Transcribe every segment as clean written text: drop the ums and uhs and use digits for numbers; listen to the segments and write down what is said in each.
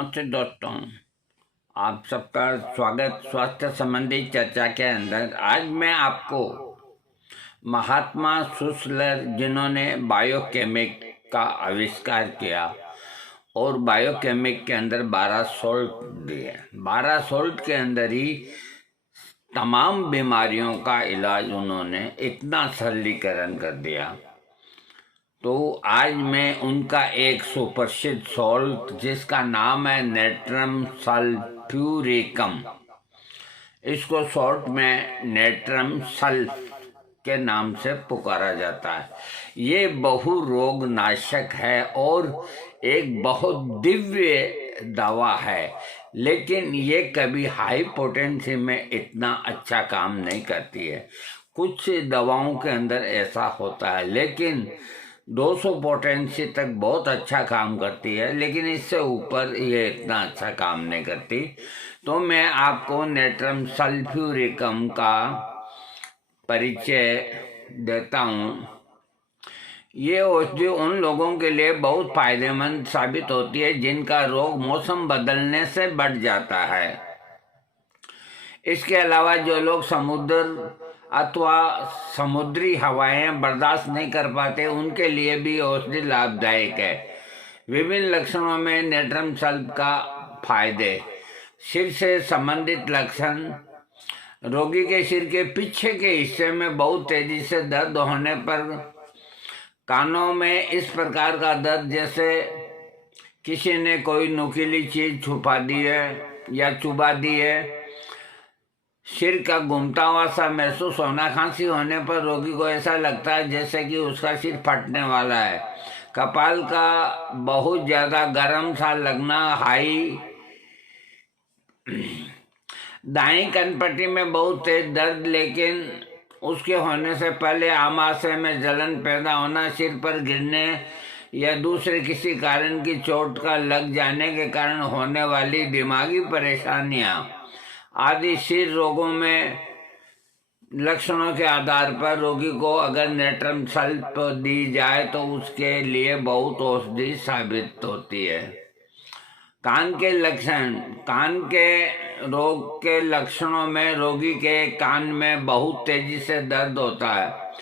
नमस्ते दोस्तों, आप सबका स्वागत स्वास्थ्य संबंधी चर्चा के अंदर। आज मैं आपको महात्मा सुसलर, जिन्होंने बायोकेमिक का आविष्कार किया और बायोकेमिक के अंदर 12 सोल्ट दिए। 12 सोल्ट के अंदर ही तमाम बीमारियों का इलाज उन्होंने इतना सरलीकरण कर दिया। तो आज मैं उनका एक सुप्रसिद्ध सॉल्ट, जिसका नाम है नेट्रम सल्फ्यूरिकम, इसको शॉर्ट में नेट्रम सल्फ के नाम से पुकारा जाता है। ये बहु रोग नाशक है और एक बहुत दिव्य दवा है, लेकिन ये कभी हाई पोटेंसी में इतना अच्छा काम नहीं करती है। कुछ दवाओं के अंदर ऐसा होता है, लेकिन 200 पोटेंसी तक बहुत अच्छा काम करती है, लेकिन इससे ऊपर ये इतना अच्छा काम नहीं करती। तो मैं आपको नेट्रम सल्फ्यूरिकम का परिचय देता हूँ। ये औषधि उन लोगों के लिए बहुत फायदेमंद साबित होती है जिनका रोग मौसम बदलने से बढ़ जाता है। इसके अलावा जो लोग समुद्र अथवा समुद्री हवाएं बर्दाश्त नहीं कर पाते, उनके लिए भी औषधि लाभदायक है। विभिन्न लक्षणों में नेट्रम सल्फ का फायदे। सिर से संबंधित लक्षण। रोगी के सिर के पीछे के हिस्से में बहुत तेजी से दर्द होने पर, कानों में इस प्रकार का दर्द जैसे किसी ने कोई नुकीली चीज छुपा दी है या चुबा दी है। सिर का घूमता हुआ सा महसूस होना। खांसी होने पर रोगी को ऐसा लगता है जैसे कि उसका सिर फटने वाला है। कपाल का बहुत ज्यादा गर्म सा लगना। हाई। दाईं कनपट्टी में बहुत तेज दर्द, लेकिन उसके होने से पहले आमाशय में जलन पैदा होना। सिर पर गिरने या दूसरे किसी कारण की चोट का लग जाने के कारण होने वाली दिमागी परेशानियां आदि। सिर रोगों में लक्षणों के आधार पर रोगी को अगर नेट्रम सल्फ दी जाए तो उसके लिए बहुत औषधि साबित होती है। कान के लक्षण। कान के रोग के लक्षणों में रोगी के कान में बहुत तेजी से दर्द होता है।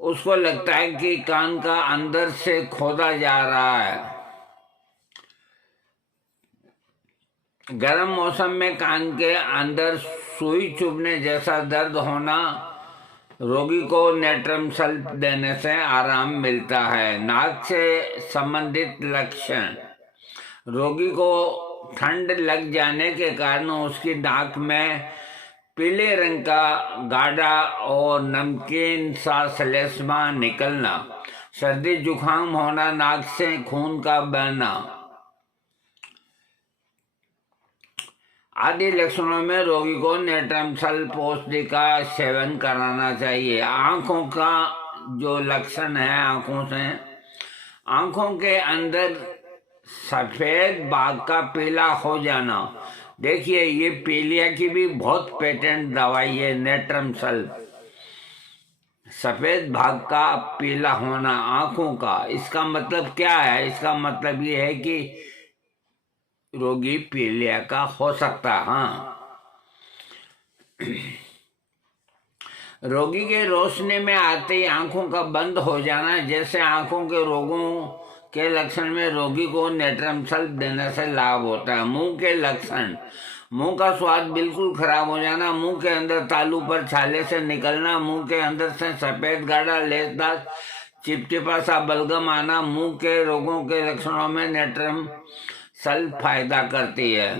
उसको लगता है कि कान का अंदर से खोदा जा रहा है। गर्म मौसम में कान के अंदर सुई चुभने जैसा दर्द होना। रोगी को नेट्रम सल्फ देने से आराम मिलता है। नाक से संबंधित लक्षण। रोगी को ठंड लग जाने के कारण उसकी नाक में पीले रंग का गाढ़ा और नमकीन सा श्लेष्मा निकलना। सर्दी जुकाम होना। नाक से खून का बहना आदि लक्षणों में रोगी को नेट्रम सल्फ औषधि का सेवन कराना चाहिए। आंखों का जो लक्षण है, आंखों से, आंखों के अंदर सफेद भाग का पीला हो जाना। देखिए, ये पीलिया की भी बहुत पेटेंट दवाई है नेट्रम सल्फ। सफेद भाग का पीला होना आंखों का, इसका मतलब क्या है? इसका मतलब ये है कि रोगी पीलिया का हो सकता है। हाँ, रोगी के रोशनी में आते ही आंखों का बंद हो जाना। जैसे आंखों के रोगों के लक्षण में रोगी को नेट्रम सल्फ देने से लाभ होता है। मुंह के लक्षण। मुंह का स्वाद बिल्कुल खराब हो जाना। मुंह के अंदर तालू पर छाले से निकलना। मुंह के अंदर से सफेद गाढ़ा लेसदार चिपचिपा सा बलगम आना। मुंह के रोगों के लक्षणों में नेट्रम सल्फ फायदा करती है।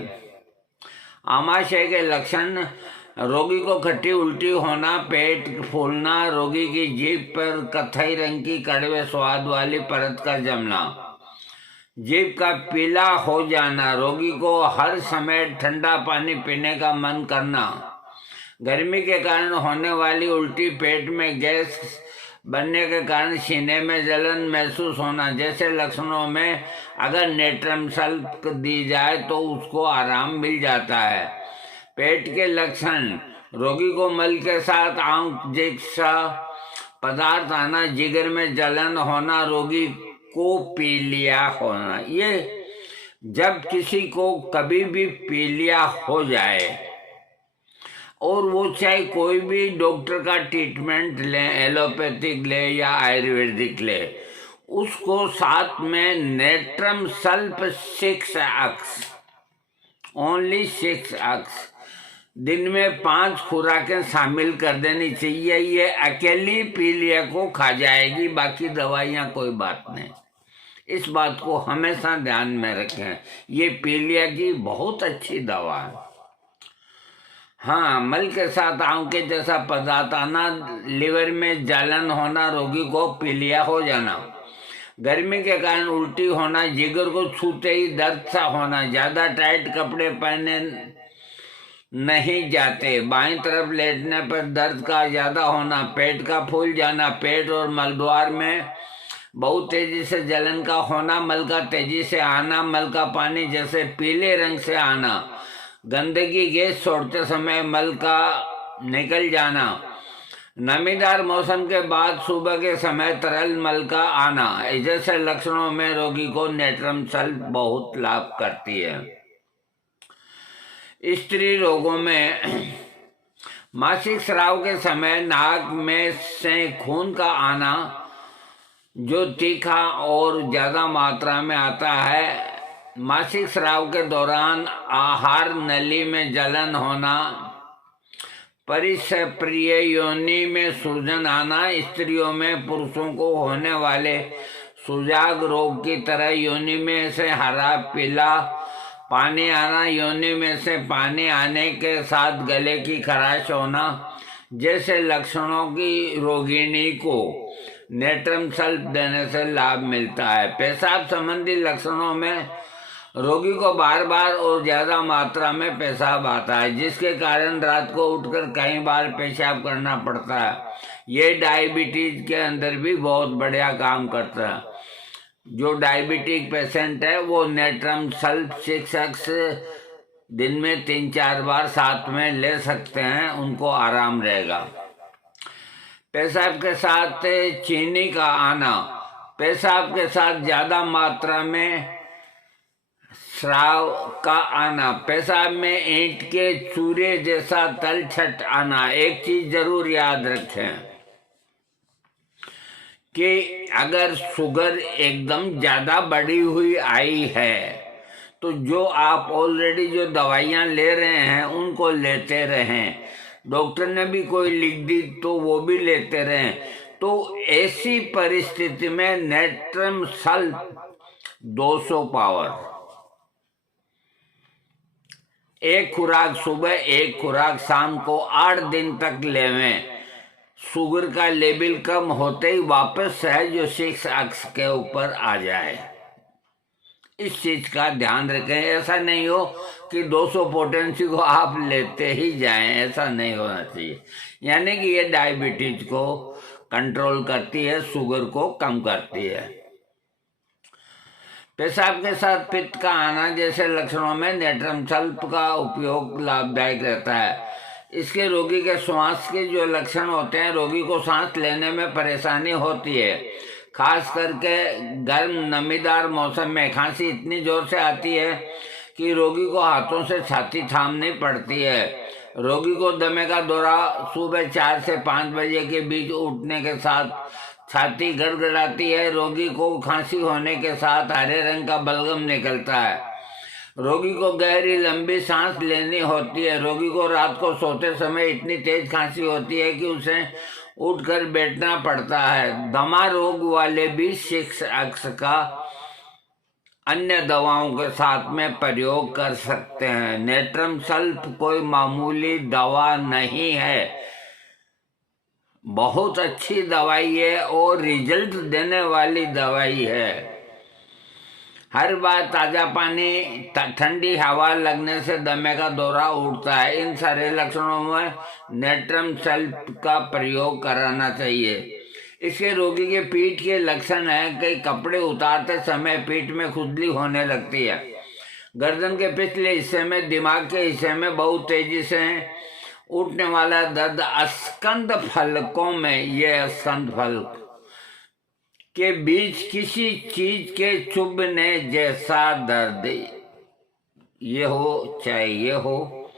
आमाशय के लक्षण। रोगी को खट्टी उल्टी होना, पेट फूलना, रोगी की जीभ पर कत्थई रंग की कड़वे स्वाद वाली परत का जमना, जीभ का पीला हो जाना, रोगी को हर समय ठंडा पानी पीने का मन करना, गर्मी के कारण होने वाली उल्टी, पेट में गैस बनने के कारण सीने में जलन महसूस होना जैसे लक्षणों में अगर नेट्रम सल्फ दी जाए तो उसको आराम मिल जाता है। पेट के लक्षण। रोगी को मल के साथ आंख जैसा पदार्थ आना, जिगर में जलन होना, रोगी को पीलिया होना। ये जब किसी को कभी भी पीलिया हो जाए और वो चाहे कोई भी डॉक्टर का ट्रीटमेंट ले, एलोपैथिक ले या आयुर्वेदिक ले, उसको साथ में नेट्रम सल्फ 6 ओनली 6 दिन में 5 खुराकें शामिल कर देनी चाहिए। ये अकेली पीलिया को खा जाएगी, बाकी दवाइयाँ कोई बात नहीं। इस बात को हमेशा ध्यान में रखें, ये पीलिया की बहुत अच्छी दवा है। हाँ, मल के साथ आंव के जैसा पदार्थ आना, लिवर में जलन होना, रोगी को पीलिया हो जाना, गर्मी के कारण उल्टी होना, जिगर को छूते ही दर्द सा होना, ज्यादा टाइट कपड़े पहने नहीं जाते, बाईं तरफ लेटने पर दर्द का ज्यादा होना, पेट का फूल जाना, पेट और मलद्वार में बहुत तेजी से जलन का होना, मल का तेजी से आना, मल का पानी जैसे पीले रंग से आना, गंदगी गैस छोड़ते समय मल का निकल जाना, नमीदार मौसम के बाद सुबह के समय तरल मल का आना, जैसे लक्षणों में रोगी को नेट्रम सल्फ बहुत लाभ करती है। स्त्री रोगों में मासिक स्राव के समय नाक में से खून का आना जो तीखा और ज्यादा मात्रा में आता है, मासिक स्राव के दौरान आहार नली में जलन होना, परिसप्रिय योनि में सूजन आना, स्त्रियों में पुरुषों को होने वाले सुजाग रोग की तरह योनि में से हरा पीला पानी आना, योनि में से पानी आने के साथ गले की खराश होना जैसे लक्षणों की रोगिणी को नेट्रम सल्फ देने से लाभ मिलता है। पेशाब संबंधी लक्षणों में रोगी को बार बार और ज्यादा मात्रा में पेशाब आता है, जिसके कारण रात को उठकर कई बार पेशाब करना पड़ता है। ये डायबिटीज के अंदर भी बहुत बढ़िया काम करता है। जो डायबिटिक पेशेंट है वो नेट्रम सल्फ 6 दिन में 3-4 बार साथ में ले सकते हैं, उनको आराम रहेगा। पेशाब के साथ चीनी का आना, पेशाब के साथ ज्यादा मात्रा में स्राव का आना, पेशाब में ईंट के चूरे जैसा तलछट आना। एक चीज जरूर याद रखें कि अगर शुगर एकदम ज्यादा बढ़ी हुई आई है तो जो आप ऑलरेडी जो दवाइयाँ ले रहे हैं उनको लेते रहें, डॉक्टर ने भी कोई लिख दी तो वो भी लेते रहें। तो ऐसी परिस्थिति में नेट्रम सल्फ 200 पावर, 1 खुराक सुबह 1 खुराक शाम को 8 दिन तक लेवें। शुगर का लेवल कम होते ही वापस सहज जो 6 के ऊपर आ जाए, इस चीज का ध्यान रखें। ऐसा नहीं हो कि 200 पोटेंसी को आप लेते ही जाएं, ऐसा नहीं होना चाहिए। यानी कि ये डायबिटीज को कंट्रोल करती है, शुगर को कम करती है। पेशाब के साथ पित्त का आना जैसे लक्षणों में नेट्रम सल्फ का उपयोग लाभदायक रहता है। इसके रोगी के श्वास के जो लक्षण होते हैं, रोगी को सांस लेने में परेशानी होती है, खास करके गर्म नमीदार मौसम में खांसी इतनी जोर से आती है कि रोगी को हाथों से छाती थामनी पड़ती है। रोगी को दमे का दौरा सुबह 4 से 5 बजे के बीच उठने के साथ छाती गड़गड़ाती है। रोगी को खांसी होने के साथ हरे रंग का बलगम निकलता है। रोगी को गहरी लंबी सांस लेनी होती है। रोगी को रात को सोते समय इतनी तेज खांसी होती है कि उसे उठकर बैठना पड़ता है। दमा रोग वाले भी 6 का अन्य दवाओं के साथ में प्रयोग कर सकते हैं। नेट्रम सल्फ कोई मामूली दवा नहीं है, बहुत अच्छी दवाई है और रिजल्ट देने वाली दवाई है। हर बार ताज़ा पानी, ठंडी हवा लगने से दमे का दौरा उठता है। इन सारे लक्षणों में नेट्रम सल्फ का प्रयोग कराना चाहिए। इसके रोगी के पीठ के लक्षण है कि कपड़े उतारते समय पीठ में खुजली होने लगती है। गर्दन के पिछले हिस्से में, दिमाग के हिस्से में बहुत तेजी से उठने वाला दर्द, स्कंद फलकों में, ये स्कंद फलक के बीच किसी चीज के चुभने जैसा दर्द, ये हो चाहे ये हो,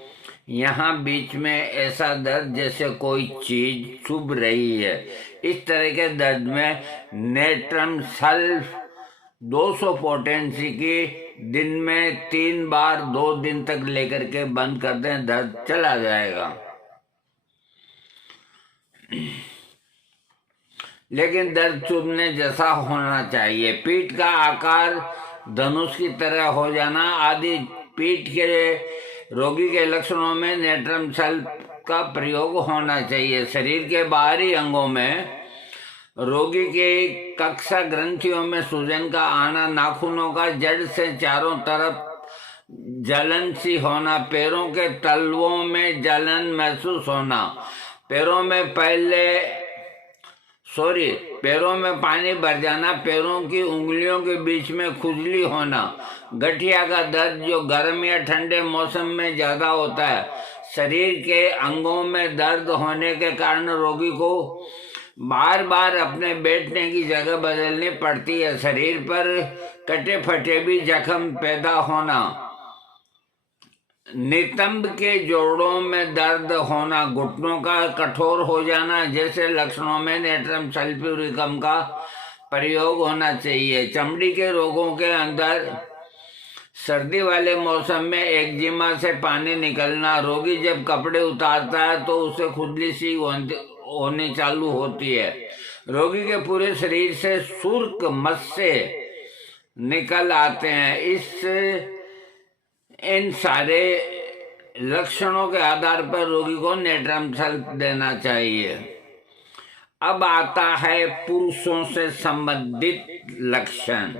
यहाँ बीच में ऐसा दर्द जैसे कोई चीज चुभ रही है। इस तरह के दर्द में नेट्रम सल्फ 200 पोटेंसी की दिन में 3 बार 2 दिन तक लेकर के बंद कर दें, दर्द चला जाएगा। लेकिन दर्द चुभने जैसा होना चाहिए। पीठ का आकार धनुष की तरह हो जाना आदि पीठ के रोगी के लक्षणों में नेट्रम सल्फ का प्रयोग होना चाहिए। शरीर के बाहरी अंगों में रोगी के कक्षा ग्रंथियों में सूजन का आना, नाखूनों का जड़ से चारों तरफ जलन सी होना, पैरों के तलवों में जलन महसूस होना, पैरों में पानी भर जाना, पैरों की उंगलियों के बीच में खुजली होना, गठिया का दर्द जो गर्म या ठंडे मौसम में ज्यादा होता है, शरीर के अंगों में दर्द होने के कारण रोगी को बार बार अपने बैठने की जगह बदलनी पड़ती है, शरीर पर कटे फटे भी जख्म पैदा होना, नितंब के जोड़ों में दर्द होना, घुटनों का कठोर हो जाना जैसे लक्षणों में नेट्रम सल्फ्यूरिकम का प्रयोग होना चाहिए। चमड़ी के रोगों के अंदर सर्दी वाले मौसम में एक्जिमा से पानी निकलना, रोगी जब कपड़े उतारता है तो उसे खुजली सी होने चालू होती है, रोगी के पूरे शरीर से सुर्ख मस्से निकल आते हैं। इन सारे लक्षणों के आधार पर रोगी को नेट्रम सल्फ देना चाहिए। अब आता है पुरुषों से संबंधित लक्षण।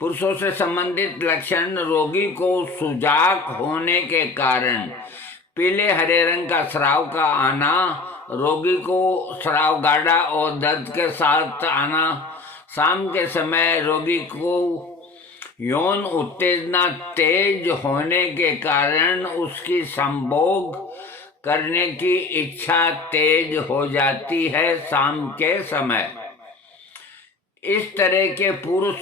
पुरुषों से संबंधित लक्षण रोगी को सुजाक होने के कारण पीले हरे रंग का स्राव का आना, रोगी को स्राव गाढ़ा और दर्द के साथ आना, शाम के समय रोगी को यौन उत्तेजना तेज होने के कारण उसकी संभोग करने की इच्छा तेज हो जाती है शाम के समय। इस तरह के पुरुष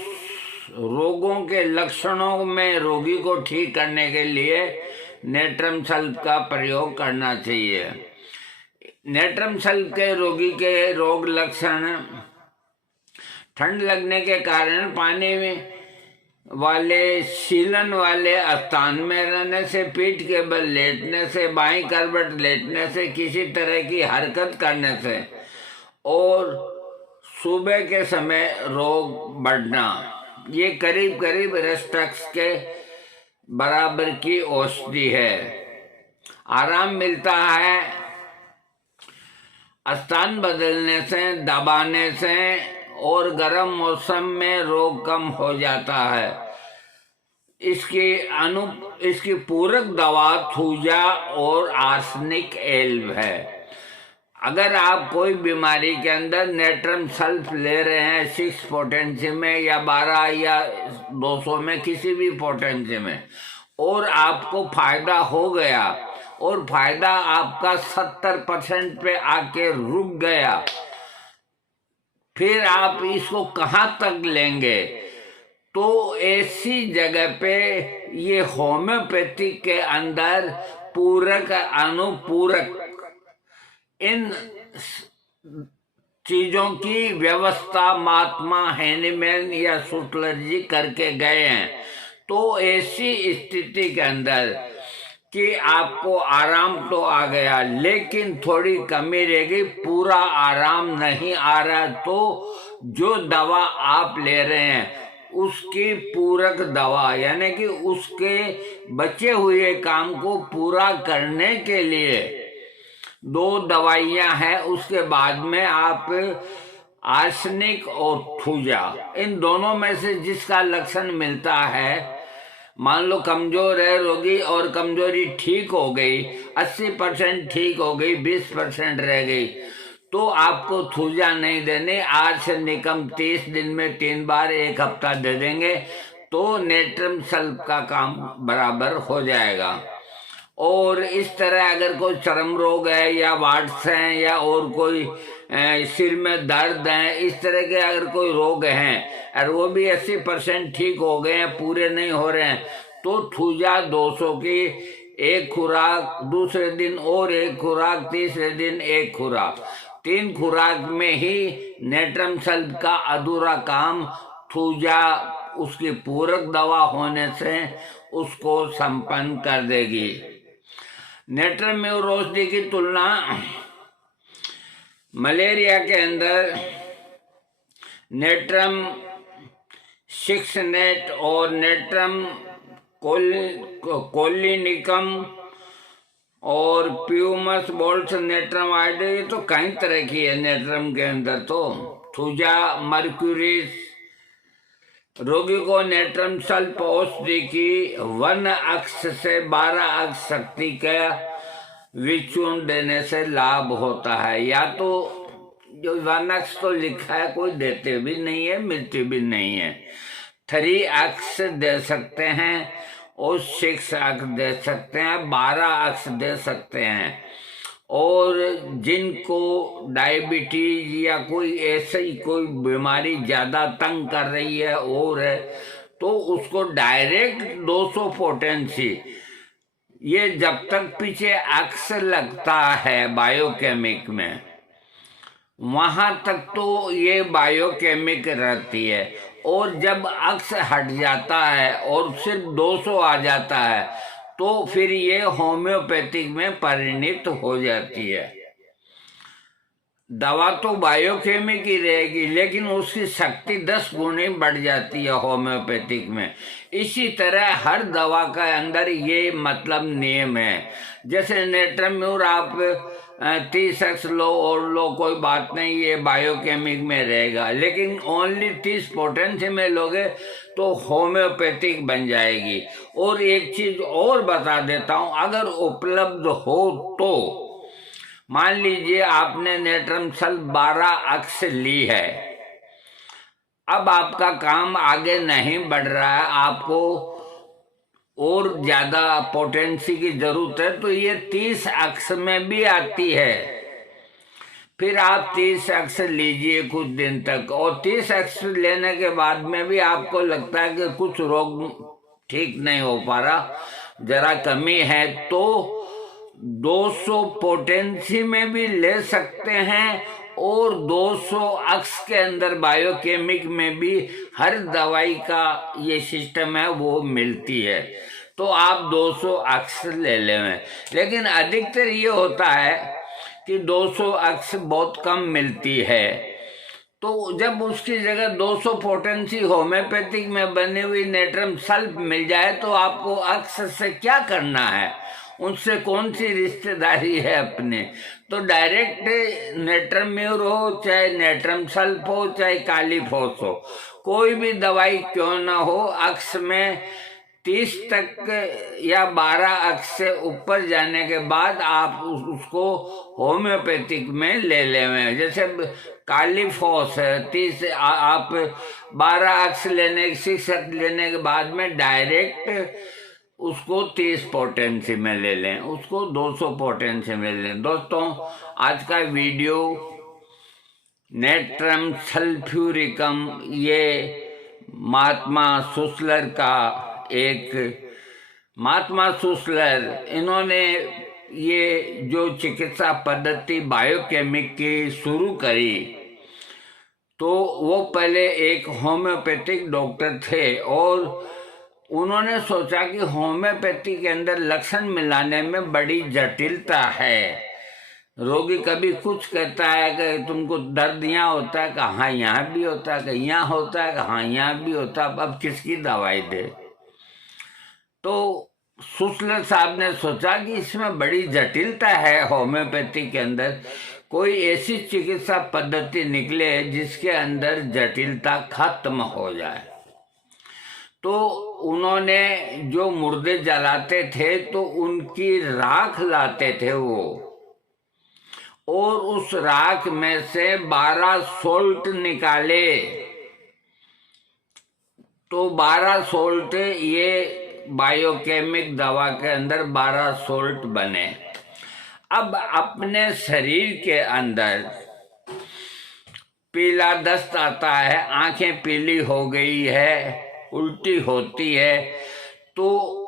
रोगों के लक्षणों में रोगी को ठीक करने के लिए नेट्रम सल्फ का प्रयोग करना चाहिए। नेट्रम सल्फ के रोगी के रोग लक्षण: ठंड लगने के कारण पानी में वाले शीलन वाले स्थान में रहने से, पीठ के बल लेटने से, बाईं करवट लेटने से, किसी तरह की हरकत करने से और सुबह के समय रोग बढ़ना, ये करीब करीब रेस्टक्स के बराबर की औषधि है। आराम मिलता है स्थान बदलने से, दबाने से और गर्म मौसम में रोग कम हो जाता है। इसकी पूरक दवा थूजा और आर्सेनिक एल्ब है। अगर आप कोई बीमारी के अंदर नेट्रम सल्फ ले रहे हैं 6 पोटेंसी में या 12 या 200 में, किसी भी पोटेंसी में, और आपको फायदा हो गया और फायदा आपका 70% पे आके रुक गया, फिर आप इसको कहाँ तक लेंगे? तो ऐसी जगह पे ये होम्योपैथिक के अंदर पूरक अनुपूरक इन चीजों की व्यवस्था महात्मा हैनीमैन या सुटलर जी करके गए हैं। तो ऐसी स्थिति के अंदर कि आपको आराम तो आ गया लेकिन थोड़ी कमी रहेगी, पूरा आराम नहीं आ रहा, तो जो दवा आप ले रहे हैं उसकी पूरक दवा यानी कि उसके बचे हुए काम को पूरा करने के लिए 2 दवाइयां हैं। उसके बाद में आप आर्सेनिक और थूजा, इन दोनों में से जिसका लक्षण मिलता है, मान लो कमजोर है रोगी और कमजोरी ठीक हो गई, 80% ठीक हो गई, 20% रह गई, तो आपको थूजा नहीं देने, आर्सेनिकम 30 दिन में 3 बार 1 हफ्ता दे देंगे तो नेट्रम सल्फ का काम बराबर हो जाएगा। और इस तरह अगर कोई चर्म रोग है या वाट्स हैं या और कोई सिर में दर्द है, इस तरह के अगर कोई रोग हैं और वो भी 80% ठीक हो गए हैं, पूरे नहीं हो रहे हैं, तो थूजा 200 की एक खुराक, दूसरे दिन और एक खुराक, तीसरे दिन एक खुराक, 3 खुराक में ही नेट्रम सल्फ का अधूरा काम थूजा उसकी पूरक दवा होने से उसको संपन्न कर देगी। नेट्रम म्यूरोसिटी की तुलना मलेरिया के अंदर नेट्रम 6 नेट और नेट्रम कोलिनिकम और प्यूमस बोल्ट्स नेट्रम आइडे, तो कई तरह की है नेट्रम के अंदर। तो थूजा मर्क्यूरिस रोगी को नेट्रम सल्फ औषधि की 1 अक्ष से 12 अक्ष शक्ति का विचूर्ण देने से लाभ होता है। या तो जो 1 अक्ष तो लिखा है, कोई देते भी नहीं है, मिलती भी नहीं है। 3 अक्ष दे सकते हैं और 6 अक्ष दे सकते हैं, 12 अक्ष दे सकते हैं। और जिनको डायबिटीज या कोई ऐसी कोई बीमारी ज़्यादा तंग कर रही है और है, तो उसको डायरेक्ट 200 पोटेंसी, ये जब तक पीछे अक्स लगता है बायोकेमिक में, वहाँ तक तो ये बायोकेमिक रहती है। और जब अक्स हट जाता है और सिर्फ 200 आ जाता है, तो फिर ये होम्योपैथिक में परिणित हो जाती है। दवा तो बायोकेमिक ही रहेगी, लेकिन उसकी शक्ति 10 गुनी बढ़ जाती है होम्योपैथिक में। इसी तरह हर दवा का अंदर ये मतलब नियम है। जैसे नेट्रम म्यूर आप 30 अक्ष लो और लो, कोई बात नहीं, ये बायोकेमिक में रहेगा, लेकिन ओनली 30 पोटेंसी में लोगे तो होम्योपैथिक बन जाएगी। और एक चीज और बता देता हूं, अगर उपलब्ध हो तो मान लीजिए आपने नेट्रम सल्फ 12 अक्ष ली है, अब आपका काम आगे नहीं बढ़ रहा है, आपको और ज्यादा पोटेंसी की जरूरत है, तो ये 30 अक्ष में भी आती है। फिर आप 30 अक्ष लीजिए कुछ दिन तक, और 30 अक्ष लेने के बाद में भी आपको लगता है कि कुछ रोग ठीक नहीं हो पा रहा, जरा कमी है, तो 200 पोटेंसी में भी ले सकते हैं। और 200 अक्ष के अंदर बायोकेमिक में भी हर दवाई का ये सिस्टम है, वो मिलती है, तो आप 200 अक्ष ले लें। लेकिन अधिकतर ये होता है कि 200 अक्ष बहुत कम मिलती है, तो जब उसकी जगह 200 पोटेंसी होम्योपैथिक में बनी हुई नेट्रम सल्फ मिल जाए, तो आपको अक्ष से क्या करना है, उनसे कौन सी रिश्तेदारी है अपने। तो डायरेक्ट नेट्रम म्यूर हो, चाहे नेट्रम सल्फ हो, चाहे कालीफॉस हो, कोई भी दवाई क्यों ना हो, अक्ष में 30 तक या 12 अक्ष से ऊपर जाने के बाद आप उसको होम्योपैथिक में ले लें। जैसे कालीफॉस है 30, आप 12 अक्ष लेने 6 अक्ष लेने के बाद में डायरेक्ट उसको 30 पोटेंसी में ले लें, उसको 200 पोटेंसी में ले लें। दोस्तों, आज का वीडियो नेट्रम सल्फ्यूरिकम, ये महात्मा सुसलर का महात्मा सुसलर, इन्होंने ये जो चिकित्सा पद्धति बायोकेमिक की शुरू करी, तो वो पहले एक होम्योपैथिक डॉक्टर थे और उन्होंने सोचा कि होम्योपैथी के अंदर लक्षण मिलाने में बड़ी जटिलता है। रोगी कभी कुछ कहता है कि तुमको दर्द यहाँ होता है, कहाँ यहाँ भी होता है, कहीं यहाँ होता है, कहाँ यहाँ भी होता है, अब किसकी दवाई दे। तो सुसलर साहब ने सोचा कि इसमें बड़ी जटिलता है होम्योपैथी के अंदर, कोई ऐसी चिकित्सा पद्धति निकले जिसके अंदर जटिलता खत्म हो जाए। तो उन्होंने जो मुर्दे जलाते थे तो उनकी राख लाते थे वो, और उस राख में से 12 सोल्ट निकाले, तो 12 सोल्ट, ये बायोकेमिक दवा के अंदर 12 सोल्ट बने। अब अपने शरीर के अंदर पीला दस्त आता है, आंखें पीली हो गई है, उल्टी होती है, तो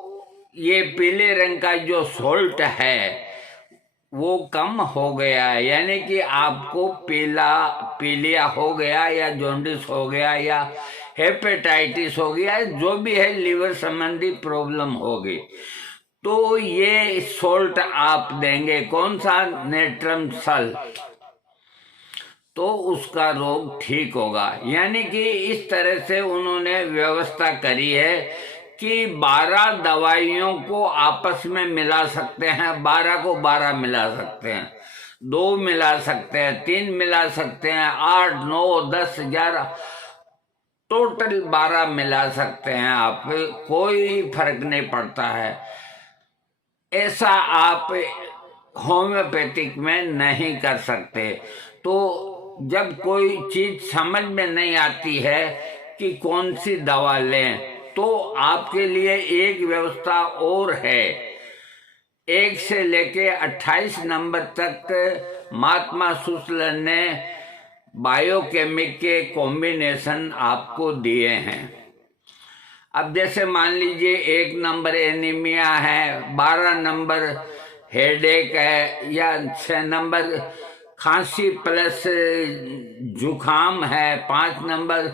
ये पीले रंग का जो सोल्ट है वो कम हो गया है, यानी कि आपको पीलिया हो गया या जॉन्डिस हो गया या हेपेटाइटिस हो गया, जो भी है लीवर संबंधी प्रॉब्लम होगी, तो ये सोल्ट आप देंगे, कौन सा, नेट्रम सल, तो उसका रोग ठीक होगा। यानी कि इस तरह से उन्होंने व्यवस्था करी है कि 12 दवाइयों को आपस में मिला सकते हैं, 12 को 12 मिला सकते हैं, 2 मिला सकते हैं, 3 मिला सकते हैं, 8, 9, 10, 11, टोटल 12 मिला सकते हैं आप, कोई फर्क नहीं पड़ता है। ऐसा आप होम्योपैथिक में नहीं कर सकते। तो जब कोई चीज समझ में नहीं आती है कि कौन सी दवा लें, तो आपके लिए एक व्यवस्था और है। 1 से लेके 28 नंबर तक महात्मा सुसलर ने बायोकेमिक के कॉम्बिनेशन आपको दिए हैं। अब जैसे मान लीजिए 1 नंबर एनीमिया है, 12 नंबर हेडेक है, या 6 नंबर खांसी प्लस जुखाम है, 5 नंबर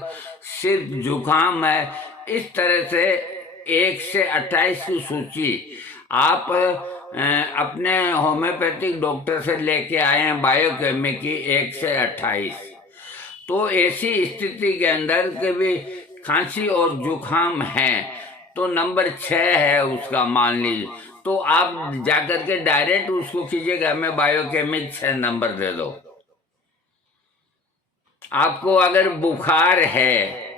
सिर्फ जुखाम है। इस तरह से 1 से 28 की सूची आप अपने होम्योपैथिक डॉक्टर से लेके आए हैं, बायोकेमिक की 1 से 28। तो ऐसी स्थिति के अंदर कभी खांसी और जुखाम है तो नंबर 6 है उसका, मान लीजिए, तो आप जाकर के डायरेक्ट उसको कीजिएगा, हमें बायोकेमिक 6 नंबर दे दो। आपको अगर बुखार है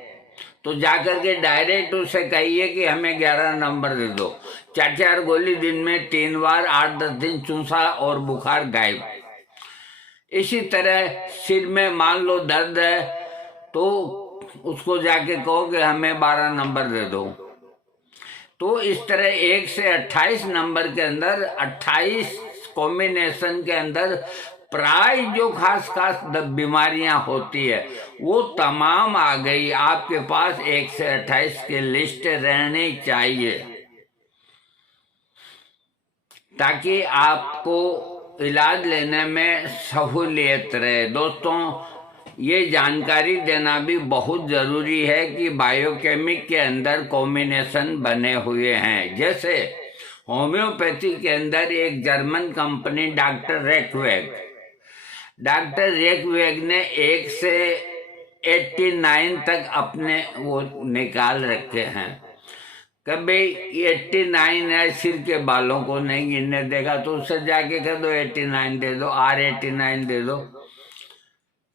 तो जाकर के डायरेक्ट उसे कहिए कि हमें 11 नंबर दे दो। 4-4 गोली दिन में 3 बार 8-10 दिन चूसा और बुखार गायब। इसी तरह सिर में मान लो दर्द है तो उसको जाके कहो कि हमें 12 नंबर दे दो। तो इस तरह 1 से 28 नंबर के अंदर 28 कॉम्बिनेशन के अंदर प्राय जो खास बीमारियां होती है वो तमाम आ गई आपके पास। 1 से 28 की लिस्ट रहनी चाहिए ताकि आपको इलाज लेने में सहूलियत रहे। दोस्तों, ये जानकारी देना भी बहुत ज़रूरी है कि बायोकेमिक के अंदर कॉम्बिनेशन बने हुए हैं। जैसे होम्योपैथी के अंदर एक जर्मन कंपनी डॉक्टर रेकवेग ने 1 से 89 तक अपने वो निकाल रखे हैं। कभी 89 है, सिर के बालों को नहीं गिनने देगा तो उससे जाके कह दो 89 दे दो, R89 दे दो,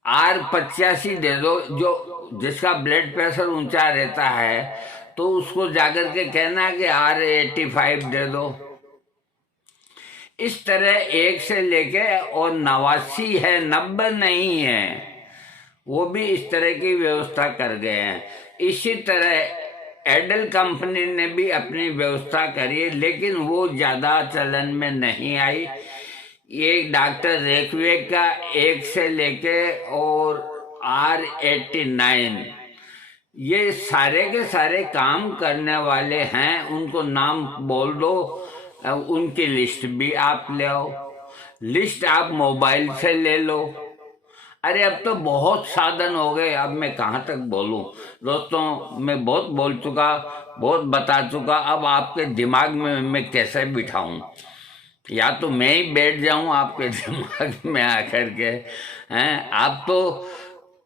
R85 दे दो। जो जिसका ब्लड प्रेशर ऊंचा रहता है तो उसको जाकर के कहना कि R85 दे दो। इस तरह 1 से लेके और 89 है, 90 नहीं है, वो भी इस तरह की व्यवस्था कर गए हैं। इसी तरह एडल कंपनी ने भी अपनी व्यवस्था करी है, लेकिन वो ज़्यादा चलन में नहीं आई। ये डॉक्टर रेकवेग का 1 से लेके और R89 ये सारे के सारे काम करने वाले हैं। उनको नाम बोल दो, उनकी लिस्ट भी आप ले आओ, लिस्ट आप मोबाइल से ले लो। अरे अब तो बहुत साधन हो गए, अब मैं कहाँ तक बोलूँ। दोस्तों, मैं बहुत बोल चुका, बहुत बता चुका, अब आपके दिमाग में मैं कैसे बिठाऊं? या तो मैं ही बैठ जाऊं आपके दिमाग में आकर के, हैं? आप तो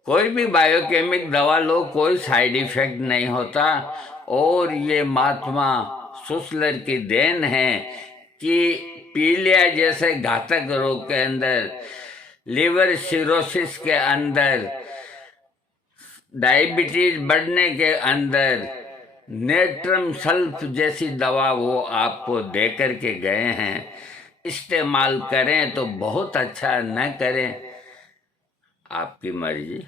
कोई भी बायोकेमिक दवा लो, कोई साइड इफेक्ट नहीं होता। और ये महात्मा सुसलर की देन है कि पीलिया जैसे घातक रोग के अंदर, लिवर सिरोसिस के अंदर, डायबिटीज बढ़ने के अंदर नेट्रम सल्फ जैसी दवा वो आपको दे कर के गए हैं। इस्तेमाल करें तो बहुत अच्छा, न करें आपकी मर्जी।